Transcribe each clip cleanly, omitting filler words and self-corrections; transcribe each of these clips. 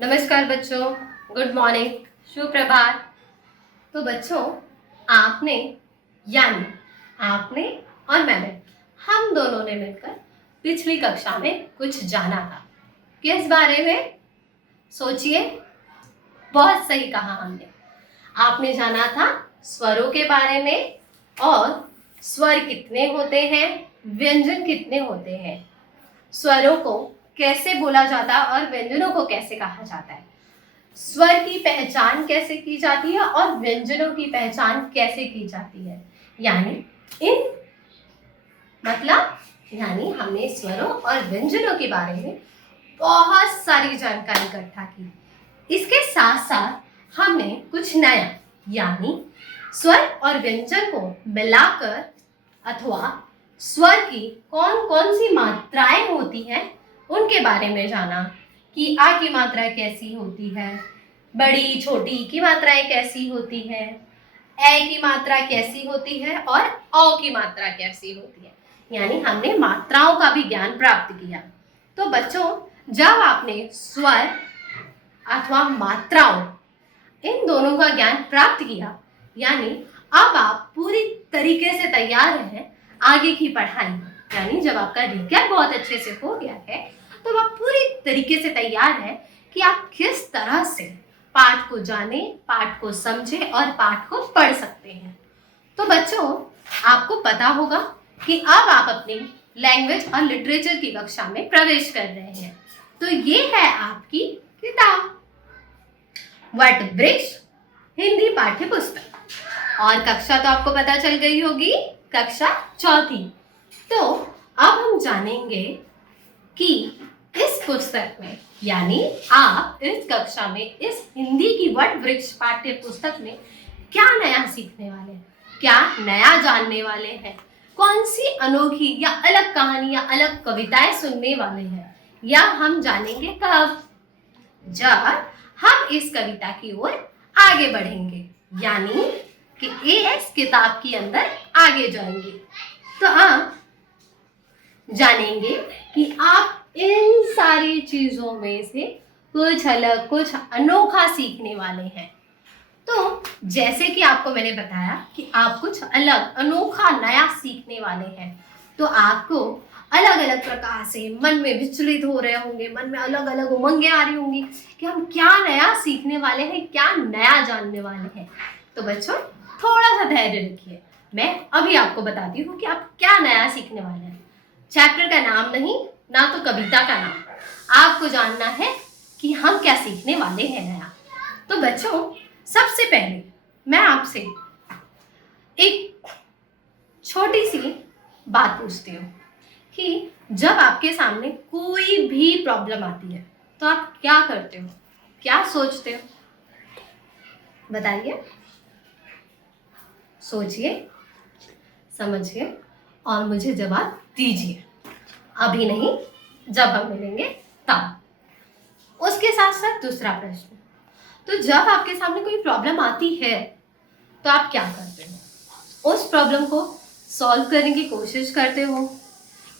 नमस्कार बच्चों, good morning, शुभ प्रभात। तो बच्चों, आपने यानी आपने और मैंने हम दोनों ने मिलकर पिछली कक्षा में कुछ जाना था। किस बारे में? सोचिए। बहुत सही कहा हमने। आपने जाना था स्वरों के बारे में और स्वर कितने होते हैं, व्यंजन कितने होते हैं, स्वरों को कैसे बोला जाता है और व्यंजनों को कैसे कहा जाता है, स्वर की पहचान कैसे की जाती है और व्यंजनों की पहचान कैसे की जाती है। यानी हमने स्वरों और व्यंजनों के बारे में बहुत सारी जानकारी इकट्ठा की। इसके साथ साथ हमने कुछ नया यानी स्वर और व्यंजन को मिलाकर अथवा स्वर की कौन कौन सी मात्राएं होती हैं उनके बारे में जाना कि आ की मात्रा कैसी होती है, बड़ी छोटी की मात्राएं कैसी होती है, ए की मात्रा कैसी होती है और औ की मात्रा कैसी होती है। यानी हमने मात्राओं का भी ज्ञान प्राप्त किया। तो बच्चों, जब आपने स्वर अथवा मात्राओं इन दोनों का ज्ञान प्राप्त किया, यानी अब आप पूरी तरीके से तैयार हैं आगे की पढ़ाई। यानी जब आपका रिकैप बहुत अच्छे से हो गया है तो आप पूरी तरीके से तैयार हैं कि आप किस तरह से पाठ को जाने, पाठ को समझे और पाठ को पढ़ सकते हैं। तो बच्चों, आपको पता होगा कि अब आप अपनी लैंग्वेज और लिटरेचर की कक्षा में प्रवेश कर रहे हैं। तो ये है आपकी किताब वटवृक्ष हिंदी पाठ्य पुस्तक और कक्षा तो आपको पता चल गई होगी, कक्षा चौथी। तो अब हम जानेंगे कि इस पुस्तक में यानी आप इस कक्षा में इस हिंदी की वटवृक्ष पाठ्य पुस्तक में क्या नया सीखने वाले हैं, क्या नया जानने वाले हैं, कौन सी अनोखी या अलग कहानी या अलग कविताएं सुनने वाले हैं, या हम जानेंगे कब, जब हम इस कविता की ओर आगे बढ़ेंगे, यानी कि एएस किताब के अंदर आगे जाएंगे। तो आप जानेंगे कि आप इन सारी चीजों में से कुछ अलग, कुछ अनोखा सीखने वाले हैं। तो जैसे कि आपको मैंने बताया कि आप कुछ अलग, अनोखा, नया सीखने वाले हैं, तो आपको अलग अलग प्रकार से मन में विचलित हो रहे होंगे, मन में अलग अलग उमंगें आ रही होंगी कि हम क्या नया सीखने वाले हैं, क्या नया जानने वाले हैं। तो बच्चों, थोड़ा सा धैर्य रखिए, मैं अभी आपको बताती हूँ कि आप क्या नया सीखने वाले हैं। चैप्टर का नाम नहीं, ना तो कविता का नाम, आपको जानना है कि हम क्या सीखने वाले हैं नया। तो बच्चों, सबसे पहले मैं आपसे एक छोटी सी बात पूछती हूँ कि जब आपके सामने कोई भी प्रॉब्लम आती है तो आप क्या करते हो, क्या सोचते हो? बताइए, सोचिए, समझिए और मुझे जवाब दीजिए। अभी नहीं, जब हम मिलेंगे तब। उसके साथ साथ दूसरा प्रश्न, तो जब आपके सामने कोई प्रॉब्लम आती है तो आप क्या करते हो? उस प्रॉब्लम को सॉल्व करने की कोशिश करते हो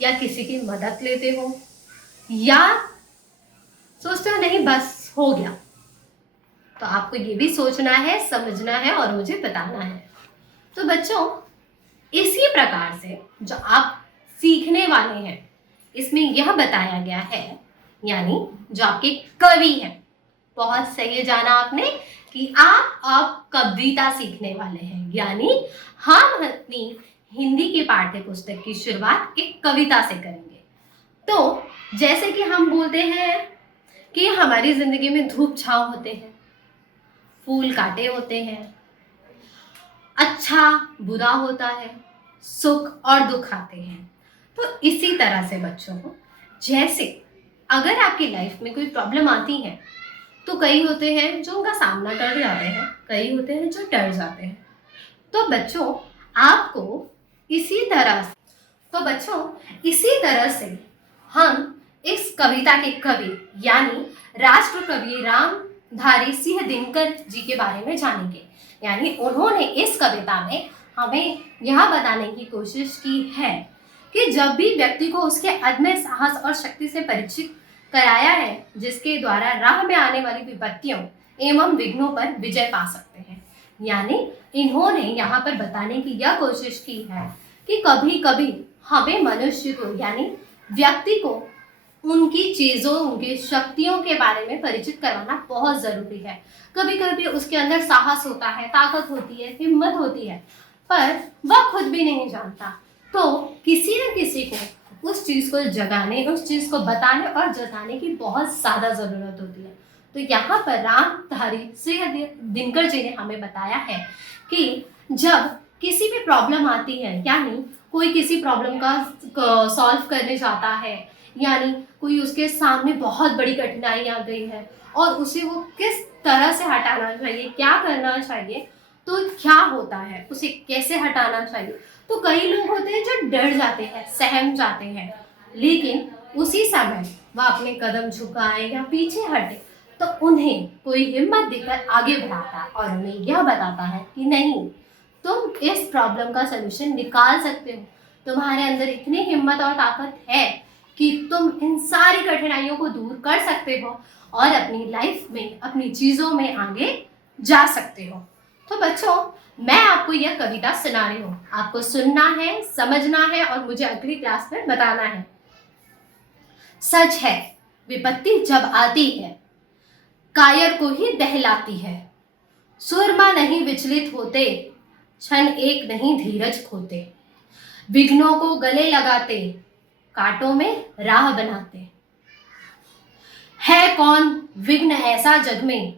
या किसी की मदद लेते हो या सोचते हो नहीं बस हो गया? तो आपको ये भी सोचना है, समझना है और मुझे बताना है। तो बच्चों, इसी प्रकार से जो आप सीखने वाले हैं इसमें यह बताया गया है, यानी जो आपके कवि हैं, बहुत सही जाना आपने कि आप अब कविता सीखने वाले हैं। यानी हम अपनी हिंदी की पाठ्य पुस्तक की शुरुआत एक कविता से करेंगे। तो जैसे कि हम बोलते हैं कि हमारी जिंदगी में धूप छांव होते हैं, फूल काटे होते हैं, अच्छा बुरा होता है, सुख और दुख आते हैं। तो इसी तरह से बच्चों को, जैसे अगर आपकी लाइफ में कोई प्रॉब्लम आती है तो कई होते हैं जो उनका सामना कर जाते हैं, कई होते हैं जो डर जाते हैं। तो बच्चों, आपको इसी तरह से हम इस कविता के कवि यानी राष्ट्र कवि रामधारी सिंह दिनकर जी के बारे में जानेंगे। यानी उन्होंने इस कविता में हमें यह बताने की कोशिश की है कि जब भी व्यक्ति को उसके अदम्य साहस और शक्ति से परिचित कराया है जिसके द्वारा राह में आने वाली विपत्तियों एवं विघ्नों पर विजय पा सकते हैं। यानी इन्होंने यहाँ पर बताने की यह कोशिश की है कि कभी कभी हमें मनुष्य को यानी व्यक्ति को उनकी चीजों, उनकी शक्तियों के बारे में परिचित करवाना बहुत जरूरी है। कभी कभी उसके अंदर साहस होता है, ताकत होती है, हिम्मत होती है, पर वह खुद भी नहीं जानता। तो किसी न किसी को उस चीज को जगाने, उस चीज को बताने और जताने की बहुत ज्यादा जरूरत होती है। तो यहाँ पर रामधारी सिंह दिनकर जी ने हमें बताया है कि जब किसी भी प्रॉब्लम आती है, यानी कोई किसी प्रॉब्लम का सॉल्व करने जाता है, यानी कोई उसके सामने बहुत बड़ी कठिनाई आ गई है और उसे वो किस तरह से हटाना चाहिए, क्या करना चाहिए, तो क्या होता है, उसे कैसे हटाना चाहिए। तो कई लोग होते हैं जो डर जाते हैं, सहम जाते हैं, लेकिन उसी समय वह अपने कदम झुकाए या पीछे हटे तो उन्हें कोई हिम्मत देकर आगे बढ़ाता है और उन्हें यह बताता है कि नहीं, तुम इस प्रॉब्लम का सलूशन निकाल सकते हो, तुम्हारे अंदर इतनी हिम्मत और ताकत है कि तुम इन सारी कठिनाइयों को दूर कर सकते हो और अपनी लाइफ में, अपनी चीजों में आगे जा सकते हो। तो बच्चों, मैं आपको यह कविता सुना रही हूँ, आपको सुनना है, समझना है और मुझे अगली क्लास में बताना है। सच है, विपत्ति जब आती है कायर को ही दहलाती है। सुरमा नहीं विचलित होते, क्षण एक नहीं धीरज खोते। विघ्नों को गले लगाते, कांटों में राह बनाते। है कौन विघ्न ऐसा जग में,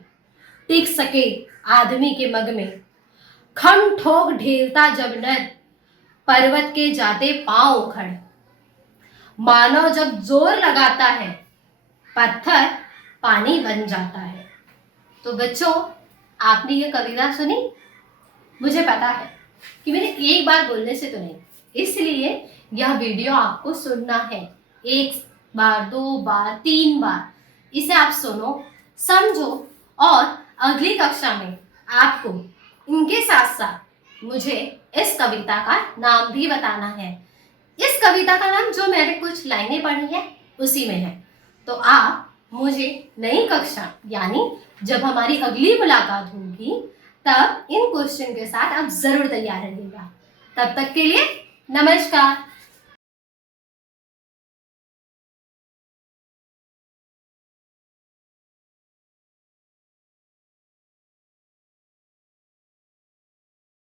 टिक सके आदमी के मग में। खम ठोक ढेलता जब नर, पर्वत के जाते पांव उखड़। मानव जब जोर लगाता है, पत्थर पानी बन जाता है। तो बच्चों, आपने ये कविता सुनी? मुझे पता है कि मैंने एक बार बोलने से तो नहीं, इसलिए यह वीडियो आपको सुनना है। 1 बार, 2 बार, 3 बार इसे आप सुनो, समझो और अगली कक्षा में आपको इनके साथ साथ मुझे इस कविता का नाम भी बताना है। इस कविता का नाम जो मैंने कुछ लाइनें पढ़ी है उसी में है। तो आप मुझे नई कक्षा यानी जब हमारी अगली मुलाकात होगी तब इन क्वेश्चन के साथ आप जरूर तैयार रहिएगा। तब तक के लिए नमस्कार।